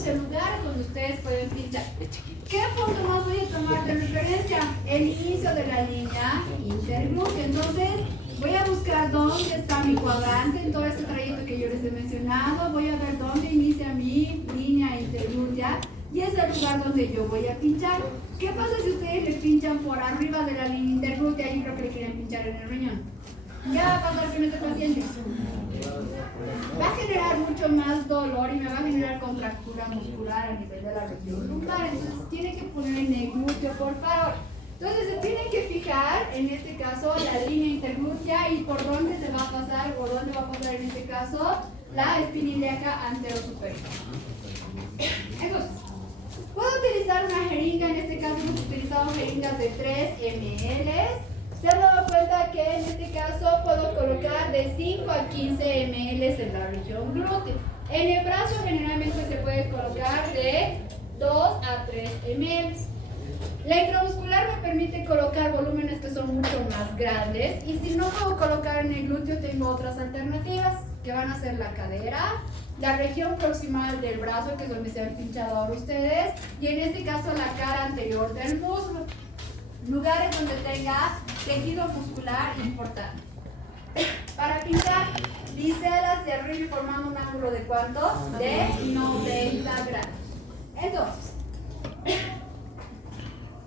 es el lugar donde ustedes pueden pinchar. ¿Qué punto más voy a tomar de referencia? El inicio de la línea interglútea. Entonces, voy a buscar dónde está mi cuadrante en todo este trayecto que yo les he mencionado. Voy a ver dónde inicia mi línea interglútea y es el lugar donde yo voy a pinchar. ¿Qué pasa si ustedes le pinchan por arriba de la línea interglútea? Yo creo que le quieren pinchar en el riñón. ¿Qué va a pasar con este paciente? Va a generar mucho más dolor y me va a generar contractura muscular a nivel de la región lumbar. Entonces tiene que poner en el glúteo, por favor. Entonces se tienen que fijar, en este caso, la línea interglútea y por dónde se va a pasar, o dónde va a pasar en este caso, la espina ilíaca anterosuperior. Entonces, puedo utilizar una jeringa, en este caso hemos utilizado jeringas de 3 ml. ¿Se han dado cuenta que en este caso puedo colocar de 5 a 15 ml en la región glútea? En el brazo generalmente se puede colocar de 2 a 3 ml. La intramuscular me permite colocar volúmenes que son mucho más grandes y si no puedo colocar en el glúteo tengo otras alternativas que van a ser la cadera, la región proximal del brazo que es donde se han pinchado ahora ustedes y en este caso la cara anterior del muslo. Lugares donde tenga tejido muscular importante. Para pinchar, bisela hacia arriba formando un ángulo de ¿cuánto? De 90 grados. Entonces,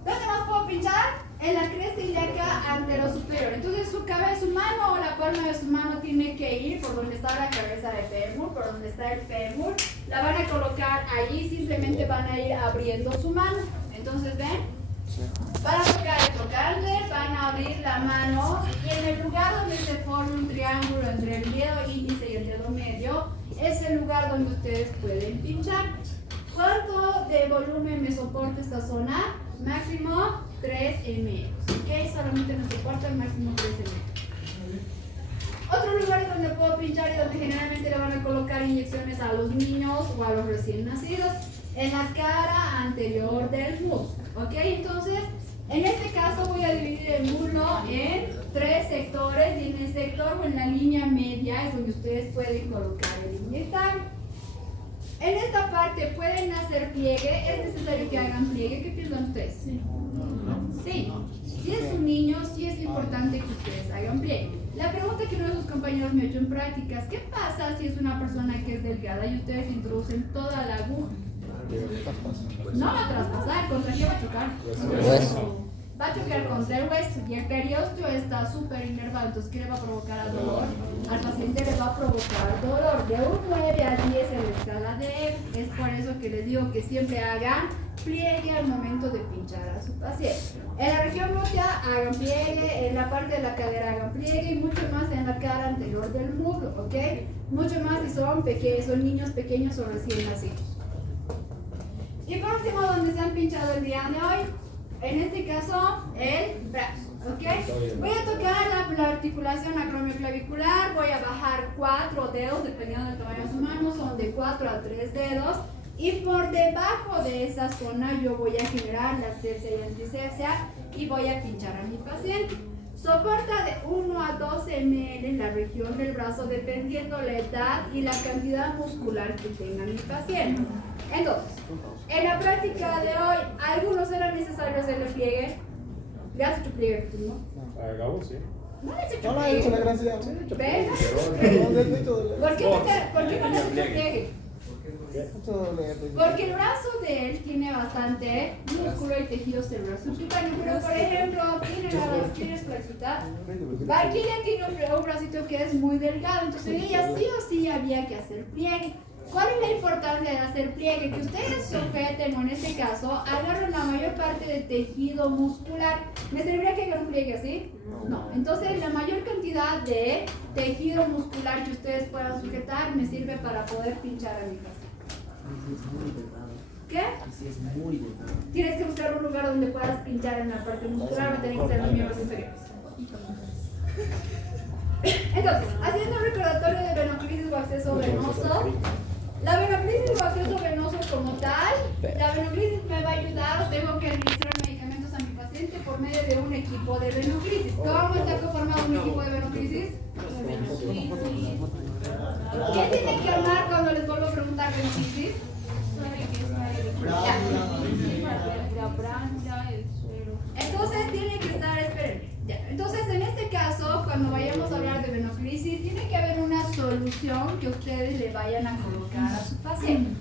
¿dónde más puedo pinchar? En la cresta ilíaca anterosuperior. Entonces su cabeza, su mano o la palma de su mano tiene que ir por donde está la cabeza de fémur, por donde está el fémur. La van a colocar allí, simplemente van a ir abriendo su mano. Entonces, ¿ven? Van a tocar el tocante, van a abrir la mano y en el lugar donde se forma un triángulo entre el dedo índice y el dedo medio es el lugar donde ustedes pueden pinchar. ¿Cuánto de volumen me soporta esta zona? Máximo 3 ml. ¿Ok? Solamente me soporta el máximo 3 ml. Otro lugar donde puedo pinchar y donde generalmente le van a colocar inyecciones a los niños o a los recién nacidos, en la cara anterior del muslo. ¿Ok? Entonces, en este caso voy a dividir el muslo en 3 sectores y en el sector o en la línea media es donde ustedes pueden colocar el inyectable. En esta parte pueden hacer pliegue, es necesario que hagan pliegue. ¿Qué piensan ustedes? Sí. Si es un niño, sí es importante que ustedes hagan pliegue. La pregunta que uno de sus compañeros me ha hecho en prácticas, ¿qué pasa si es una persona que es delgada y ustedes introducen toda la aguja? No va a traspasar, ¿contra qué va a chocar? Hueso. Va a chocar contra el hueso y el periósteo está súper inervado, entonces ¿qué le va a provocar al dolor? Al paciente le va a provocar dolor de un 9 a 10 en la escala de F. Es por eso que les digo que siempre hagan pliegue al momento de pinchar a su paciente. En la región glútea hagan pliegue, en la parte de la cadera hagan pliegue y mucho más en la cara anterior del muslo, ¿ok? Mucho más si son pequeños, son niños pequeños o recién nacidos. Y por último, donde se han pinchado el día de hoy, en este caso, el brazo, ¿ok? Voy a tocar la articulación acromioclavicular, voy a bajar 4 dedos, dependiendo del tamaño de su mano, son de 4 a 3 dedos, y por debajo de esa zona yo voy a generar la asepsia y antisepsia y voy a pinchar a mi paciente. Soporta de 1 a 12 ml en la región del brazo, dependiendo la edad y la cantidad muscular que tenga mi paciente. Entonces, en la práctica de hoy, ¿algunos era necesario hacerle pliegue? ¿Le has hecho pliegue tú, no? A Gabo, sí. No le has hecho No, no, he hecho la pliegue. gracia. ¿Ves? ¿Por qué no le has hecho pliegue? Porque el brazo de él tiene bastante músculo y tejido celular subcutáneo, pero por ejemplo, tiene flaquita. Valkyria tiene un bracito que es muy delgado, entonces ella sí o sí había que hacer pliegue. ¿Cuál es la importancia de hacer pliegue? Que ustedes sujeten, o en este caso, agarren la mayor parte del tejido muscular. ¿Me serviría que hagan un pliegue así? No. Entonces, la mayor cantidad de tejido muscular que ustedes puedan sujetar me sirve para poder pinchar a mi paciente. ¿Qué? Así es muy delgado. Tienes que buscar un lugar donde puedas pinchar en la parte muscular, tienen que ser los miembros inferiores. Entonces, haciendo un recordatorio de venoclisis o acceso venoso. La venoclisis o acceso venoso como tal, la venoclisis me va a ayudar, tengo que administrar medicamentos a mi paciente por medio de un equipo de venoclisis. ¿Cómo está conformado un equipo de venoclisis? ¿Qué tienen que armar cuando les vuelvo a preguntar venoclisis? bránula, el suero. Entonces tiene que estar, espérenme, ya. Entonces en este caso, cuando vayamos a hablar de venoclisis, tiene que haber una solución que ustedes le vayan a colocar a su paciente.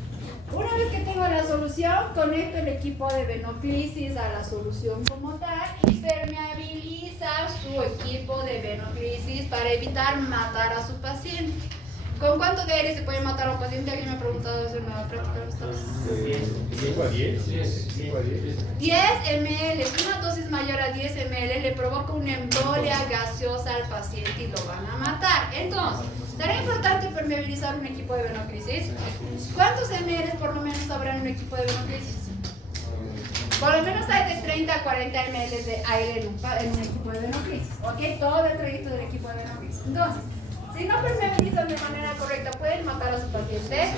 Una vez que tengo la solución, conecto el equipo de venoclisis a la solución como tal y permeabiliza su equipo de venoclisis para evitar matar a su paciente. ¿Con cuánto de aire se puede matar a un paciente? ¿Alguien me ha preguntado eso en la práctica de los tablas? 5 a 10. 5 a 10. 10 ml, una dosis mayor a 10 ml le provoca una embolia gaseosa al paciente y lo van a matar. Entonces, ¿será importante permeabilizar un equipo de venoclisis? ¿Cuántos ml por lo menos habrá en un equipo de venoclisis? Por lo menos hay de 30 a 40 ml de aire en un equipo de venoclisis. ¿Ok? Todo el trayecto del equipo de venoclisis. Entonces, si no permeabilizan de manera correcta, ¿pueden matar a su paciente?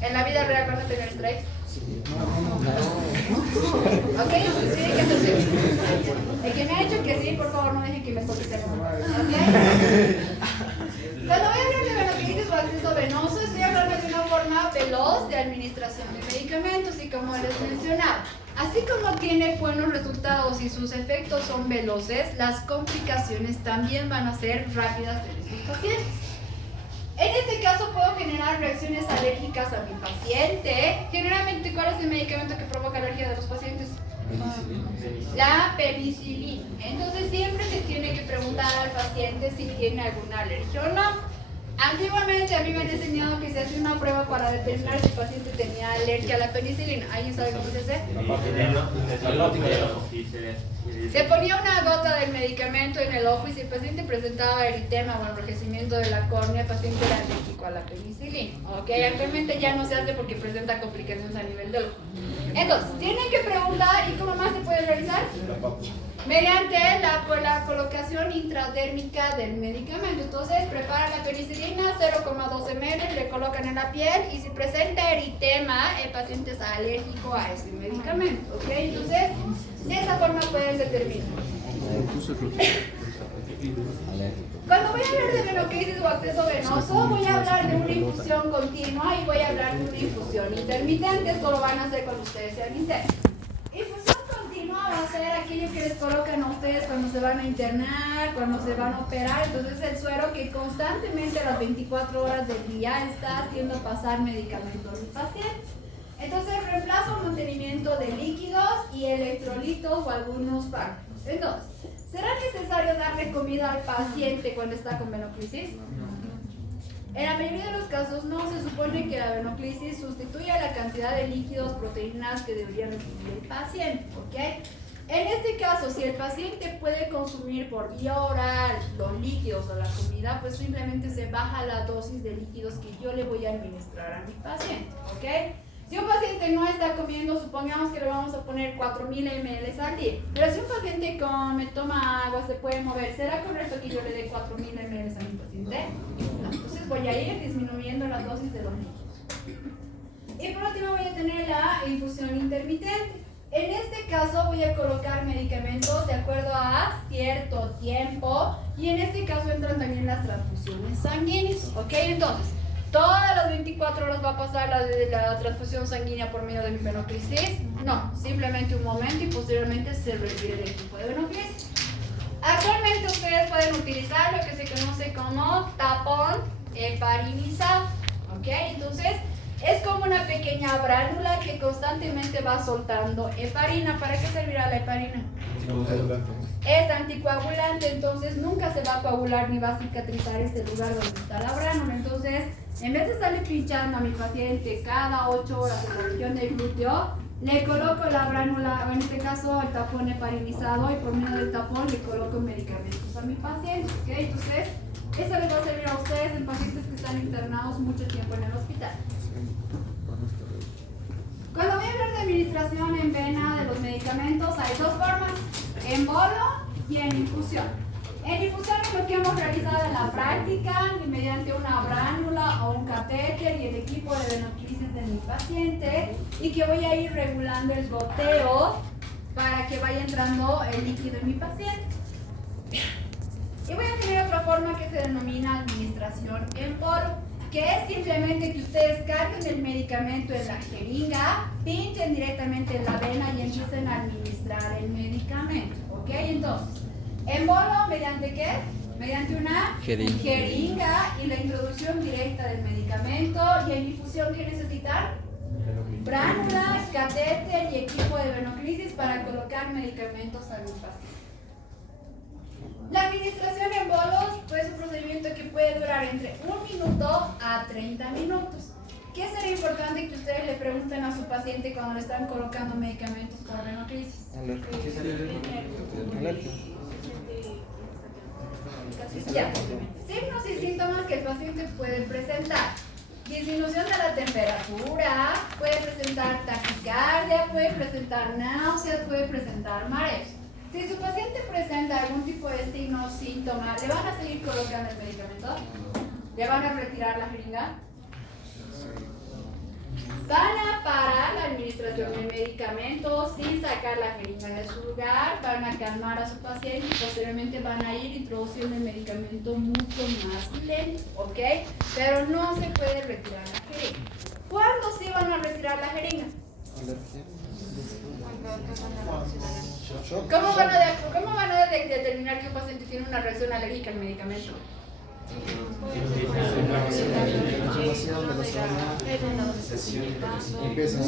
¿En la vida real van a tener strikes? ¿Ok? Entonces tiene que ser sí. El que me ha dicho que sí, por favor, no dejen que me toque el teléfono. ¿Ok? Cuando voy a hablar de venoclisis o acceso venoso, estoy hablando de una forma veloz de administración de medicamentos y como les mencionaba, así como tiene buenos resultados y sus efectos son veloces, las complicaciones también van a ser rápidas en estos pacientes. En este caso puedo generar reacciones alérgicas a mi paciente. Generalmente, ¿cuál es el medicamento que provoca alergia de los pacientes? La penicilina. Entonces siempre se tiene que preguntar al paciente si tiene alguna alergia o no. Antiguamente a mí me han enseñado que se hace una prueba para determinar si el paciente tenía alergia a la penicilina. ¿Alguien sabe cómo se hace? Se ponía una gota del medicamento en el ojo y si el paciente presentaba eritema o enrojecimiento de la córnea, el paciente era alérgico a la penicilina. ¿Ok? Actualmente ya no se hace porque presenta complicaciones a nivel del ojo. Entonces, tienen que preguntar ¿y cómo más se puede realizar? Mediante la colocación intradérmica del medicamento. Entonces, preparan la penicilina, 0,2 ml, le colocan en la piel y si presenta eritema, el paciente es alérgico a ese medicamento. ¿Ok? Entonces, de esa forma pueden determinar. Cuando voy a hablar de venoclisis o acceso venoso, voy a hablar de una infusión continua y voy a hablar de una infusión intermitente. Esto lo van a hacer cuando ustedes sean internos. Infusión continua va a ser aquello que les colocan a ustedes cuando se van a internar, cuando se van a operar. Entonces el suero que constantemente a las 24 horas del día está haciendo pasar medicamentos al paciente. Entonces reemplazo o mantenimiento de líquidos y electrolitos o algunos fármacos. Entonces, ¿será necesario darle comida al paciente cuando está con venoclisis? En la mayoría de los casos no. Se supone que la venoclisis sustituye la cantidad de líquidos, proteínas que debería recibir el paciente, ¿ok? En este caso, si el paciente puede consumir por vía oral los líquidos o la comida, pues simplemente se baja la dosis de líquidos que yo le voy a administrar a mi paciente, ¿ok? Si un paciente no está comiendo, supongamos que le vamos a poner 4000 ml al día. Pero si un paciente come, toma agua, se puede mover, ¿será correcto que yo le dé 4000 ml a mi paciente? No. Entonces voy a ir disminuyendo la dosis de los líquidos. Y por último voy a tener la infusión intermitente. En este caso voy a colocar medicamentos de acuerdo a cierto tiempo. Y en este caso entran también las transfusiones sanguíneas. ¿Ok? Entonces, ¿todas las 24 horas va a pasar la transfusión sanguínea por medio de mi venoclisis? No, simplemente un momento y posteriormente se retira el equipo de venoclisis. Actualmente ustedes pueden utilizar lo que se conoce como tapón heparinizado. ¿Ok? Entonces, es como una pequeña bránula que constantemente va soltando heparina. ¿Para qué servirá la heparina? Es anticoagulante, entonces nunca se va a coagular ni va a cicatrizar este lugar donde está la bránula. Entonces, en vez de estarle pinchando a mi paciente cada 8 horas en la región del glúteo, le coloco la bránula, o en este caso el tapón heparinizado, y por medio del tapón le coloco medicamentos a mi paciente. ¿Okay? Entonces, eso les va a servir a ustedes en pacientes que están internados mucho tiempo en el hospital. Cuando voy a hablar de administración en vena de los medicamentos, hay dos formas: en bolo y en infusión. En infusión es lo que hemos realizado en la práctica, mediante una bránula o un catéter y el equipo de venoclisis de mi paciente, y que voy a ir regulando el goteo para que vaya entrando el líquido en mi paciente. Y voy a tener otra forma que se denomina administración en bolo. que es simplemente que ustedes carguen el medicamento en la jeringa, pinchen directamente en la vena y empiecen a administrar el medicamento. ¿Ok? Entonces, embolo, ¿mediante qué? Mediante una jeringa y la introducción directa del medicamento. Y en infusión, ¿qué necesitan? Bránula, catéter y equipo de venoclisis para colocar medicamentos al paciente. La administración en bolos pues, es un procedimiento que puede durar entre 1 minuto a 30 minutos. ¿Qué será importante que ustedes le pregunten a su paciente cuando le están colocando medicamentos por venoclisis? Ya. Signos y síntomas que el paciente puede presentar. Disminución de la temperatura, puede presentar taquicardia, puede presentar náuseas, puede presentar mareos. Si su paciente presenta algún tipo de signo o síntoma, ¿le van a seguir colocando el medicamento? ¿Le van a retirar la jeringa? Van a parar la administración del medicamento sin sacar la jeringa de su lugar, van a calmar a su paciente y posteriormente van a ir introduciendo el medicamento mucho más lento, ¿ok? Pero no se puede retirar la jeringa. ¿Cuándo sí van a retirar la jeringa? ¿Cómo van a determinar que un paciente tiene una reacción alérgica al medicamento?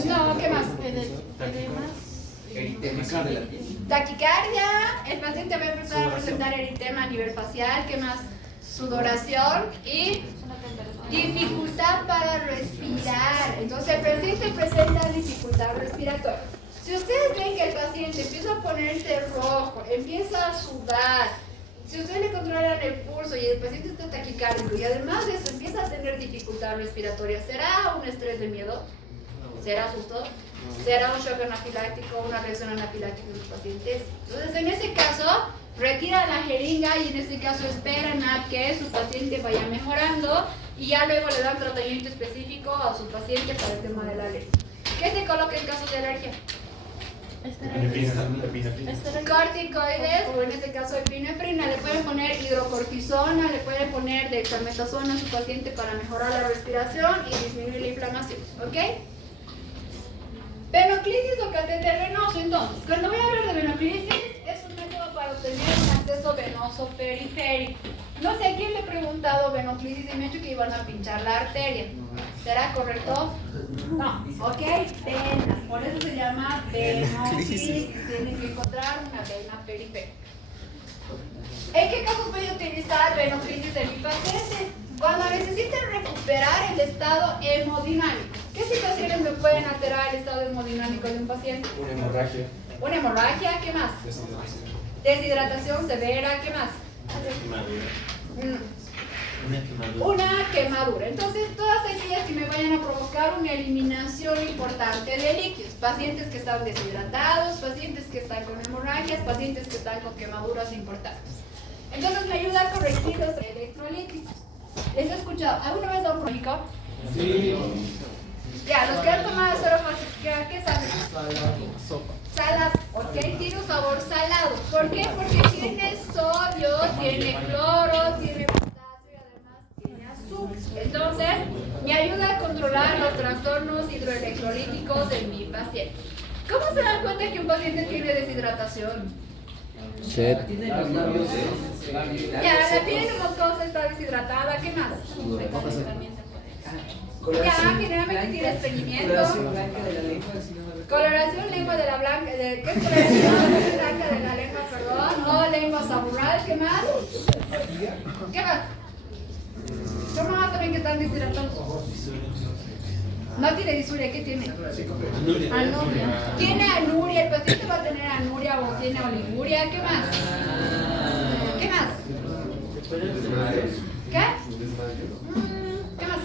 No, ¿qué más? Taquicardia, el paciente va a empezar a presentar eritema a nivel facial, ¿qué más? Sudoración y dificultad para respirar. Entonces el paciente presenta dificultad respiratoria. Si ustedes ven que el paciente empieza a ponerse rojo, empieza a sudar, si ustedes le controlan el pulso y el paciente está taquicárdico y además de eso empieza a tener dificultad respiratoria, ¿será un estrés de miedo? ¿Será susto? ¿Será un shock anafiláctico o una reacción anafiláctica de los pacientes? Entonces, en ese caso, retiran la jeringa y en este caso esperan a que su paciente vaya mejorando y ya luego le dan tratamiento específico a su paciente para el tema de la alergia. ¿Qué se coloca en casos de alergia? Corticoides o en este caso epinefrina, le pueden poner hidrocortisona, le pueden poner dexametasona a su paciente para mejorar la respiración y disminuir la inflamación, ¿ok? Venoclisis o catéter venoso. Entonces, cuando voy a hablar de venoclisis, es un método para obtener un acceso venoso periférico. No sé a quién le he preguntado venoclisis y me ha dicho que iban a pinchar la arteria. ¿Será correcto? No, ok, venas. Por eso se llama venoclisis. Tienen que encontrar una vena periférica. ¿En qué casos voy a utilizar venoclisis en mi paciente? Cuando necesiten recuperar el estado hemodinámico. ¿Qué situaciones me pueden alterar el estado hemodinámico de un paciente? Una hemorragia. Una hemorragia, ¿qué más? Deshidratación severa, ¿qué más? Una quemadura. Entonces, todas aquellas que me vayan a provocar una eliminación importante de líquidos. Pacientes que están deshidratados, pacientes que están con hemorragias, pacientes que están con quemaduras importantes. Entonces, me ayuda a corregir los electrolíticos. ¿Les he escuchado? ¿Alguna vez dado un crónico? Sí. Ya, los que han tomado solo ¿qué saben? Salado. Ok, tiene un sabor salado. ¿Por qué? Porque tiene sodio, tiene cloro, tiene potasio y además tiene azúcar. Entonces, me ayuda a controlar los trastornos hidroelectrolíticos de mi paciente. ¿Cómo se dan cuenta que un paciente tiene deshidratación? Sed. Ya, la piel mucosa está deshidratada. ¿Qué más? Ya, generalmente tiene estreñimiento. Coloración lengua de la blanca. ¿Qué es coloración blanca de la lengua, perdón? No, lengua samurai. ¿Qué más? ¿Qué más? ¿Cómo más saben que están deshidratados? No tiene disuria, ¿qué tiene? Anuria. Tiene anuria, el paciente va a tener anuria o tiene oliguria. ¿Qué más? ¿Qué más? ¿Qué? ¿Qué más?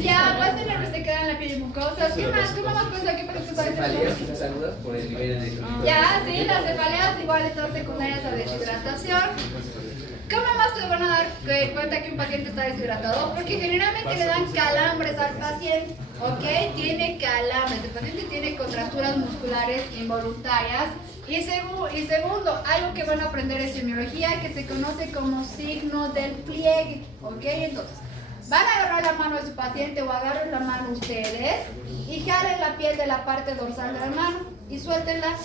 Ya, va a tener resequedad en la piel mucosa. ¿Qué más? ¿Cómo más cosa? ¿Qué preocupa? Saludas por el nivel de Ya, sí, las cefaleas igual están secundarias a deshidratación. ¿Cómo más te van a dar cuenta que un paciente está deshidratado? Porque generalmente le dan calambres al paciente, ¿ok? Tiene calambres, el paciente tiene contracturas musculares involuntarias. Y segundo, algo que van a aprender en semiología que se conoce como signo del pliegue, ¿ok? Entonces, van a agarrar la mano de su paciente o agarren la mano ustedes y jalen la piel de la parte dorsal de la mano y suéltenla.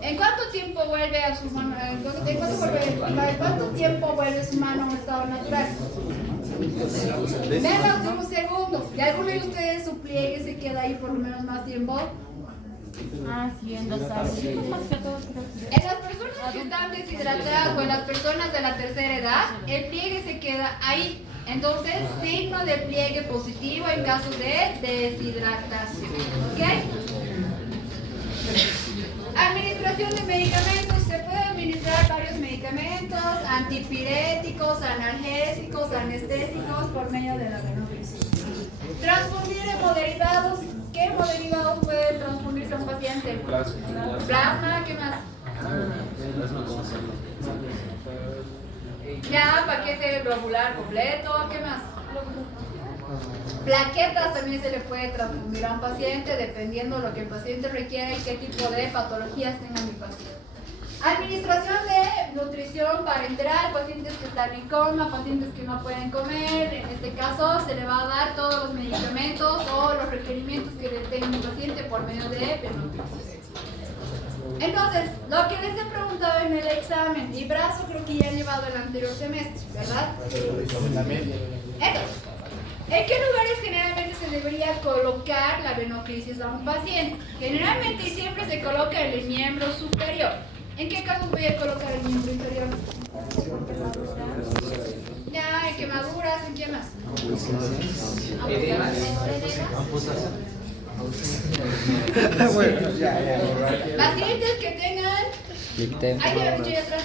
¿En cuánto tiempo vuelve a su mano? ¿En cuánto tiempo vuelve su mano a un estado natural? Menos de un segundo. ¿Y alguno de ustedes su pliegue se queda ahí por lo menos más tiempo? Sí, en 2 años. En las personas que están deshidratadas o en las personas de la tercera edad, el pliegue se queda ahí. Entonces, signo de pliegue positivo en caso de deshidratación. ¿Ok? Administración de medicamentos. Se puede administrar varios medicamentos, antipiréticos, analgésicos, anestésicos por medio de la venoclisis. Transfundir hemoderivados. ¿Qué hemoderivados pueden transfundirse a un paciente? Plasma, ¿qué más? Ya, paquete globular completo, ¿qué más? Plaquetas también se le puede transfundir a un paciente dependiendo de lo que el paciente requiere y qué tipo de patologías tenga mi paciente. Administración de nutrición parenteral, pacientes que están en coma, pacientes que no pueden comer. En este caso se le va a dar todos los medicamentos o los requerimientos que tenga un paciente por medio de nutrición. Entonces, lo que les he preguntado en el examen y brazo creo que ya han llevado el anterior semestre, ¿verdad? Entonces, ¿en qué lugares generalmente se debería colocar la venoclisis a un paciente? Generalmente y siempre se coloca en el miembro superior. ¿En qué casos voy a colocar el miembro inferior? Ya, en quemaduras, ¿en qué más? Pacientes que tengan... Ahí atrás.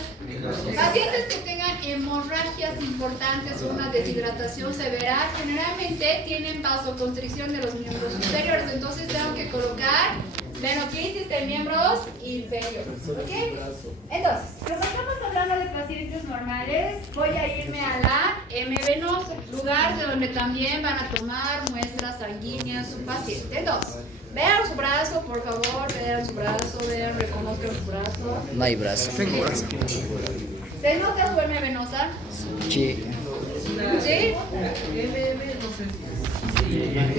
Pacientes que tengan hemorragias importantes o una deshidratación severa, generalmente tienen vasoconstricción de los miembros superiores, entonces tengo que colocar venoclisis de miembros inferiores, ¿ok? Entonces, como estamos hablando de pacientes normales, voy a irme a la M venosa, lugar de donde también van a tomar muestras sanguíneas su paciente. Entonces, vean su brazo, por favor, vean su brazo, vean, reconozcan su brazo. No hay brazo. Tengo brazo. ¿Se nota su M venosa? Sí. ¿Sí?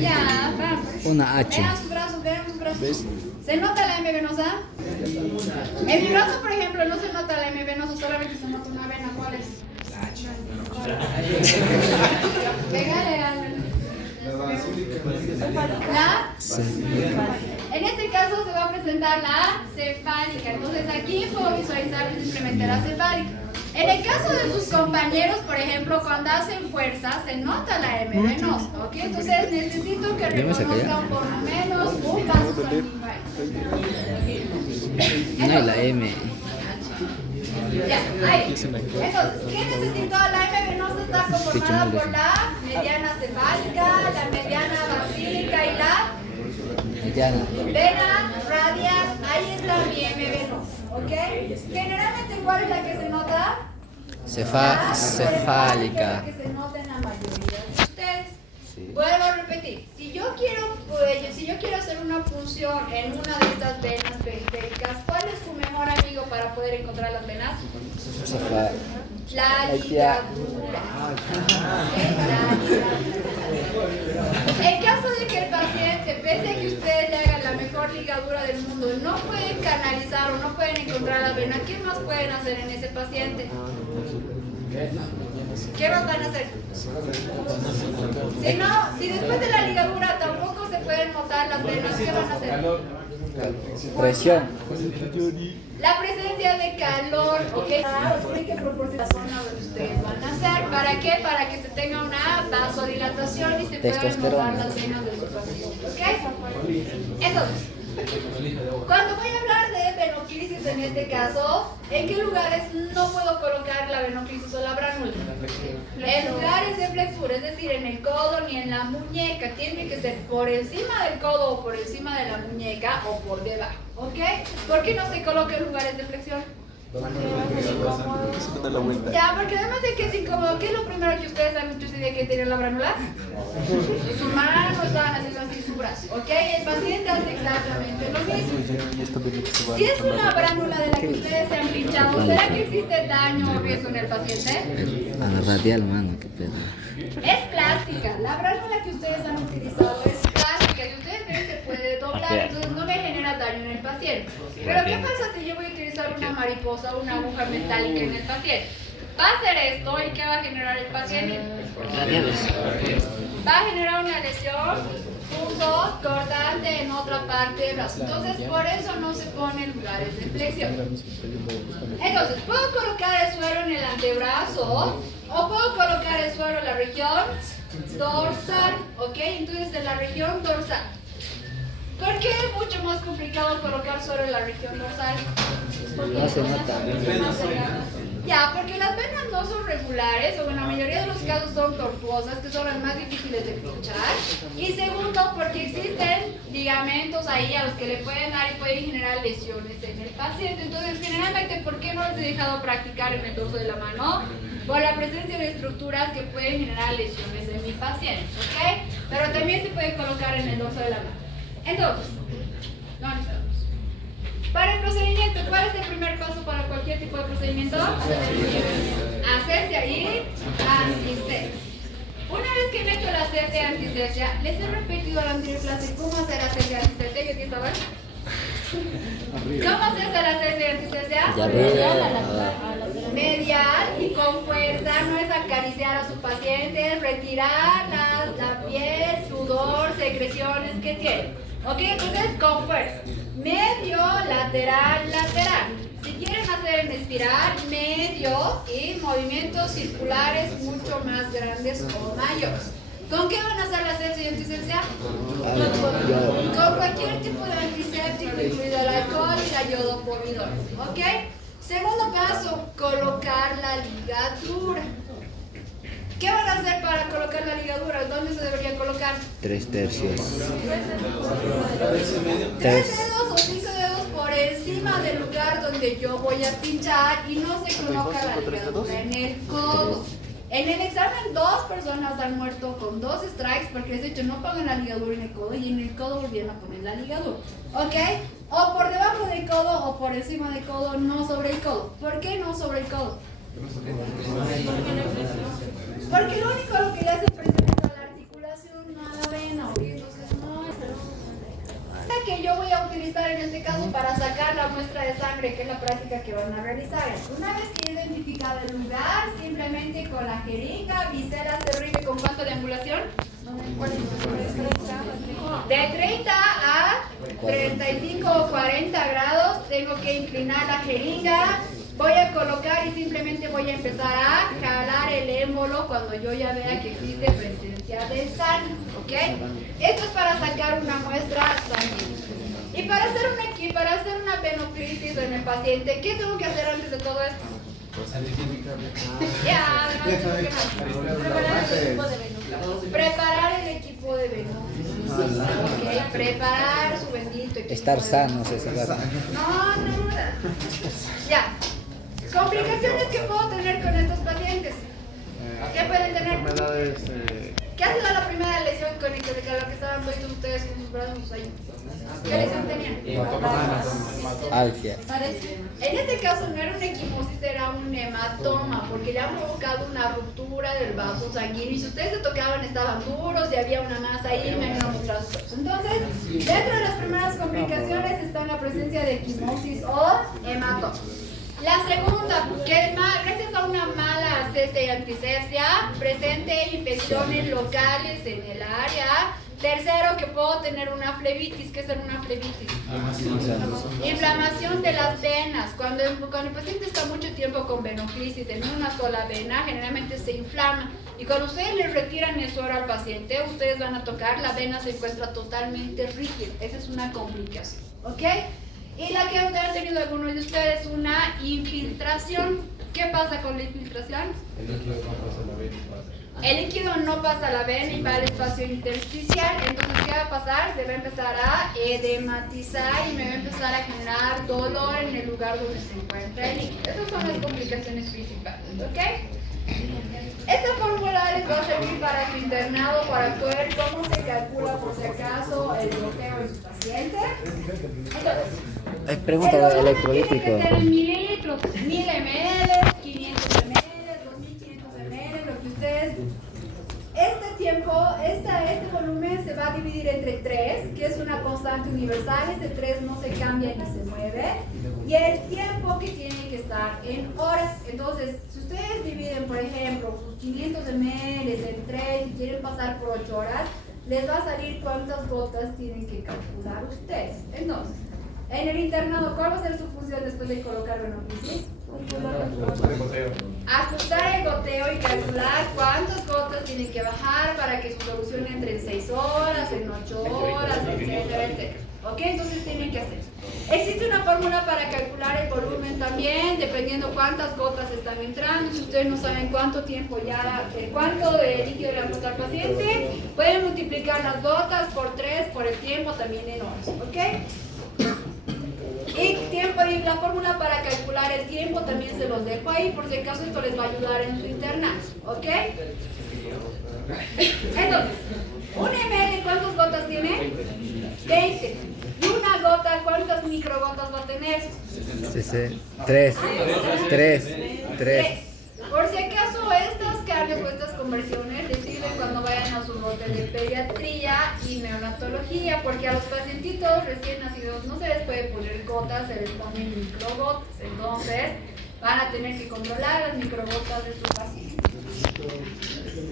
Ya, vamos. Una H. Vean su brazo, vean su brazo. ¿Ves? ¿Se nota la M venosa? En mi brazo, por ejemplo, no se nota la M venosa, solamente se nota una vena. ¿Cuál es? Pégale al... ¿La? En este caso se va a presentar la cefálica. Entonces aquí puedo visualizar simplemente la cefálica. En el caso de sus compañeros, por ejemplo, cuando hacen fuerza, se nota la M venosa, ¿ok? Entonces necesito que reconozcan por lo menos un vaso sanguíneo. No hay la M. Ya, ahí. Entonces, ¿qué necesito? La M venosa está conformada por la mediana cefálica, la mediana basílica y la vena radial. Ahí está mi M venosa, ¿ok? Generalmente, ¿cuál es la que se nota? Cefálica. La que se nota en la mayoría de ustedes. Sí. Vuelvo a repetir, si yo quiero hacer una punción en una de estas venas periféricas, ¿cuál es su mejor amigo para poder encontrar las venas? La ligadura. En caso de que el paciente, pese a que ustedes le hagan la mejor ligadura del mundo, no pueden canalizar o no pueden encontrar la vena, ¿qué más pueden hacer en ese paciente? ¿Qué más van a hacer? Si después de la ligadura tampoco se pueden notar las venas, ¿qué van a hacer? Presión. La presencia de calor, ¿ok? Tienen que proporcionar la zona donde ustedes van a hacer. ¿Para qué? Para que se tenga una vasodilatación y se puedan notar las venas de su paciente, ¿ok? Entonces, cuando voy a hablar de venoclisis en este caso, ¿en qué lugares no puedo colocar la venoclisis o la bránula? En lugares de flexura, es decir, en el codo ni en la muñeca. Tiene que ser por encima del codo o por encima de la muñeca o por debajo, ¿ok? ¿Por qué no se coloca en lugares de flexión? Ya, porque además de que es incómodo, ¿qué es lo primero que ustedes han hecho ese día que tienen la bránula? Su mano, estaban haciendo así su brazo, ¿ok? El paciente hace exactamente lo mismo. Si es una bránula de la que ustedes se han pinchado, ¿será que existe daño o riesgo en el paciente? A la radial, mano, qué pedo. Es plástica, la bránula que ustedes han utilizado es plástica y ustedes ven se puede doblar, entonces no le genera daño en el paciente. Pero ¿qué pasa si yo voy a utilizar una mariposa o una aguja metálica en el paciente? Va a hacer esto y ¿qué va a generar el paciente? Va a generar una lesión, punzo, cortante en otra parte del brazo. Entonces por eso no se pone en lugares de flexión. Entonces, ¿puedo colocar el suero en el antebrazo? ¿O puedo colocar el suero en la región dorsal? ¿Ok? Entonces en la región dorsal. ¿Por qué es mucho más complicado colocar suero en la región dorsal? No se nota. Ya, porque las venas no son regulares, o en la mayoría de los casos son tortuosas, que son las más difíciles de pinchar. Y segundo, porque existen ligamentos ahí a los que le pueden dar y pueden generar lesiones en el paciente. Entonces, generalmente, ¿por qué no les he dejado practicar en el dorso de la mano? Por la presencia de estructuras que pueden generar lesiones en mi paciente, ¿ok? Pero también se puede colocar en el dorso de la mano. Entonces, ¿dónde estamos? Para el procedimiento, ¿cuál es el primer paso para cualquier tipo de procedimiento? Hacerse ahí antisepsia. Una vez que me he hecho la asepsia antisepsia, les he repetido a la anterior clase cómo hacer asepsia antisepsia. ¿Yo quiero saber? ¿Cómo se hace la asepsia antisepsia? Ya veo. Medial y con fuerza, no es acariciar a su paciente, retirar la piel, sudor, secreciones que tiene. Ok, entonces con fuerza. Medio, lateral, lateral. Si quieren hacer en espiral, medio y movimientos circulares mucho más grandes o mayores. ¿Con qué van a hacer la asepsia y antisepsia? Con cualquier tipo de antiséptico, incluido el alcohol y la iodopovidona. ¿Ok? Segundo paso, colocar la ligadura. ¿Qué van a hacer para colocar la ligadura? ¿Dónde se debería colocar? 3 tercios. 3 dedos o 5 dedos por encima del lugar donde yo voy a pinchar y no se coloca la ligadura en el codo. En el examen 2 personas han muerto con 2 strikes porque les he dicho no pongan la ligadura en el codo y en el codo volvieron a poner la ligadura. ¿Ok? O por debajo del codo o por encima del codo, no sobre el codo. ¿Por qué no sobre el codo? Porque lo único lo que le hace presión es a la articulación, no a la vena. ¿Ok? Entonces no es la que yo voy a utilizar en este caso para sacar la muestra de sangre, que es la práctica que van a realizar. Una vez que he identificado el lugar, simplemente con la jeringa, visera se rige con cuánto de angulación? De 30 a 35 o 40 grados tengo que inclinar la jeringa. Voy a colocar y simplemente voy a empezar a jalar el émbolo cuando yo ya vea que existe presencia de sangre, ¿ok? Esto es para sacar una muestra sanguínea. Y para hacer una venoclisis en el paciente, ¿qué tengo que hacer antes de todo esto? Ya, no tengo que más. Preparar el equipo de venoclisis, ¿ok? Preparar su bendito equipo. Estar sanos esa raza. No. Ya. Complicaciones que puedo tener con estos pacientes. ¿Qué pueden tener? Enfermedades. ¿Qué ha sido la primera lesión con el que estaban todos ustedes con sus brazos ahí? ¿Qué lesión tenían? Algia. En este caso no era una equimosis, era un hematoma, porque le han provocado una ruptura del vaso sanguíneo. Y si ustedes se tocaban, estaban duros y había una masa ahí, me han mostrado sus. Entonces, dentro de las primeras complicaciones está la presencia de equimosis o hematoma. La segunda, que es gracias a una mala asepsia y antisepsia, presente infecciones locales en el área. Tercero, que puedo tener una flebitis. ¿Qué es una flebitis? Inflamación de las venas. Cuando el paciente está mucho tiempo con venoclisis en una sola vena, generalmente se inflama. Y cuando ustedes le retiran el suero al paciente, ustedes van a tocar, la vena se encuentra totalmente rígida. Esa es una complicación, ¿ok? Y la que han tenido algunos de ustedes, una infiltración. ¿Qué pasa con la infiltración? El líquido no pasa a la vena y va al espacio intersticial. Entonces, ¿qué va a pasar? Se va a empezar a edematizar y me va a empezar a generar dolor en el lugar donde se encuentra el líquido. Esas son las complicaciones principales, ¿ok? Esta fórmula les va a servir para su internado, para ver cómo se calcula, por si acaso, el goteo en su paciente. Entonces, Pregunta el volumen electrolítico. tiene que ser en mililitros, 1000 ml, 500 ml, 2500 ml, lo que ustedes. Este tiempo, este volumen se va a dividir entre 3, que es una constante universal. Este 3 no se cambia ni se mueve. Y el tiempo que tiene que estar en horas. Entonces, si ustedes dividen, por ejemplo, sus 500 ml en 3 y quieren pasar por 8 horas, les va a salir cuántas gotas tienen que calcular ustedes. Entonces, en el internado, ¿cuál va a ser su función después de colocar venocrisis? Ajustar el goteo y calcular cuántas gotas tienen que bajar para que su solución entre en 6 horas, en 8 horas, etcétera, etcétera. ¿Ok? Entonces tienen que hacer. Existe una fórmula para calcular el volumen también, dependiendo cuántas gotas están entrando. Si ustedes no saben cuánto tiempo ya, cuánto de líquido le han puesto al paciente, pueden multiplicar las gotas por 3 por el tiempo también en horas. ¿Ok? Y tiempo, y la fórmula para calcular el tiempo también se los dejo ahí, por si acaso esto les va a ayudar en su internado, ¿ok? Entonces, un ml, ¿cuántas gotas tiene? 20. Y una gota, ¿cuántas microgotas va a tener? Sí. 3. Por si acaso estas cambios o estas conversiones les sirven cuando vayan a su bote de pediatría y neonatología, porque a los pacientitos recién nacidos no se les puede poner gotas, se les ponen microgotas. Entonces van a tener que controlar las microgotas de su paciente.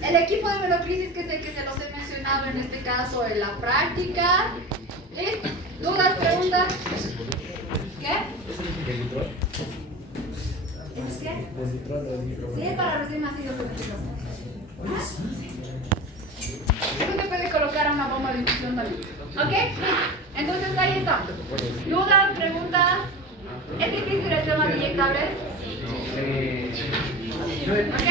El equipo de venocrisis, que sé que se los he mencionado en este caso en la práctica. ¿Listo? ¿Dudas, preguntas? ¿Qué? ¿Es qué? Sí, es para recién nacidos en este caso. Eso se puede colocar a una bomba de infusión también. ¿Ok? Entonces ahí está. ¿Dudas, preguntas? ¿Es difícil el tema de inyectables? ¿Ok?